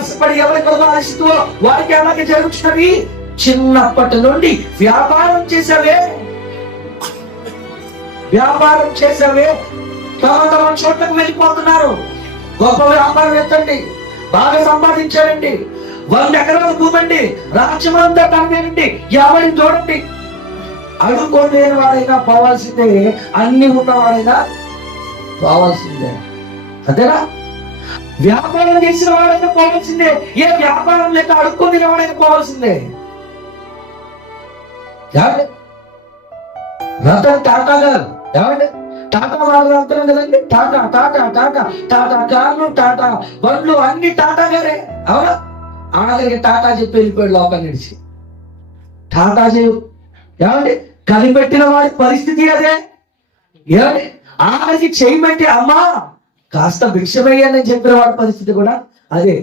ఆశపడి ఎవరి కొరకు ఆశిస్తూ వారికి అలాగే జరుగుతున్నవి. చిన్నప్పటి నుండి వ్యాపారం చేసావే తమ చోట్లకు వెళ్ళిపోతున్నారు. గొప్ప వ్యాపారం ఎత్తండి, బాగా సంపాదించారండి, 100 ఎకరాలు భూమండి, రాజ్యమంతా తనదేనండి, ఎవరిని చూడండి. అడుక్కోలేని వాడైనా పోవాల్సిందే, అన్ని ఉన్నవాడైనా పోవాల్సిందే. అంతేనా? వ్యాపారం చేసిన వాడైనా పోవాల్సిందే, ఏ వ్యాపారం లేక అడుక్కొని వాడైనా పోవాల్సిందే. రతన్ టాటా గారు ఏమండి, టాటా వాళ్ళు అంటున్నాం కదండి, టాటా టాటా టాటా టాటా కార్లు, టాటా బండ్లు అన్ని టాటా గారే. అవునా? ఆఖరికి టాటా చెప్పి వెళ్ళిపోయాడు లోపల నుంచి. టాటా ఏమండి, కనిపెట్టిన వాడి పరిస్థితి అదే. ఏమండి, ఆఖరికి చేయమంటే అమ్మా కాస్త భిక్షమయ్యానని చెప్పిన వాడి పరిస్థితి కూడా అదే.